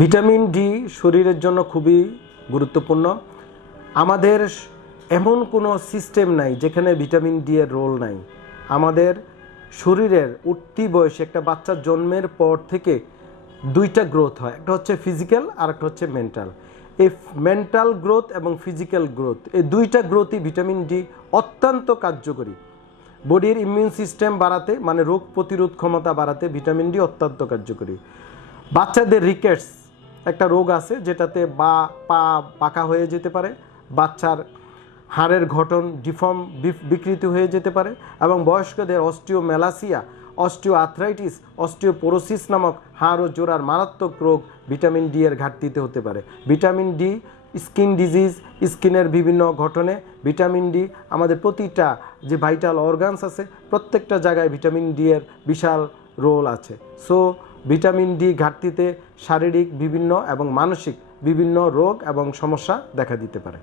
Vitamin D শরীরের জন্য খুবই গুরুত্বপূর্ণ। আমাদের এমন কোনো সিস্টেম নাই যেখানে ভিটামিন ডি এর রোল নাই। আমাদের শরীরের উঠতি বয়সে একটা বাচ্চার জন্মের পর থেকে দুইটা গ্রোথ হয়, একটা হচ্ছে ফিজিক্যাল আর একটা হচ্ছে মেন্টাল। এই মেন্টাল গ্রোথ এবং ফিজিক্যাল গ্রোথ, এই দুইটা গ্রোথই ভিটামিন ডি অত্যন্ত কার্যকরী। বডির ইমিউন সিস্টেম বাড়াতে, মানে রোগ প্রতিরোধ ক্ষমতা বাড়াতে ভিটামিন ডি অত্যন্ত কার্যকরী। বাচ্চাদের রিকেটস একটা রোগ আছে যেটাতে পা পাকা হয়ে যেতে পারে, বাচ্চার হাড়ের গঠন বিকৃতি হয়ে যেতে পারে, এবং বয়স্কদের অস্টিওমেলাসিয়া, অস্টিও আর্থ্রাইটিস, অস্টিওপোরোসিস নামক হাড় ও জোড়ার মারাত্মক রোগ ভিটামিন ডি এর ঘাটতিতে হতে পারে। ভিটামিন ডি স্কিন ডিজিজ, স্কিনের বিভিন্ন গঠনে ভিটামিন ডি আমাদের প্রতিটা যে ভাইটাল অর্গানস আছে প্রত্যেকটা জায়গায় ভিটামিন ডি এর বিশাল রোল আছে। সো ভিটামিন ডি ঘাটতিতে শারীরিক বিভিন্ন এবং মানসিক বিভিন্ন রোগ এবং সমস্যা দেখা দিতে পারে।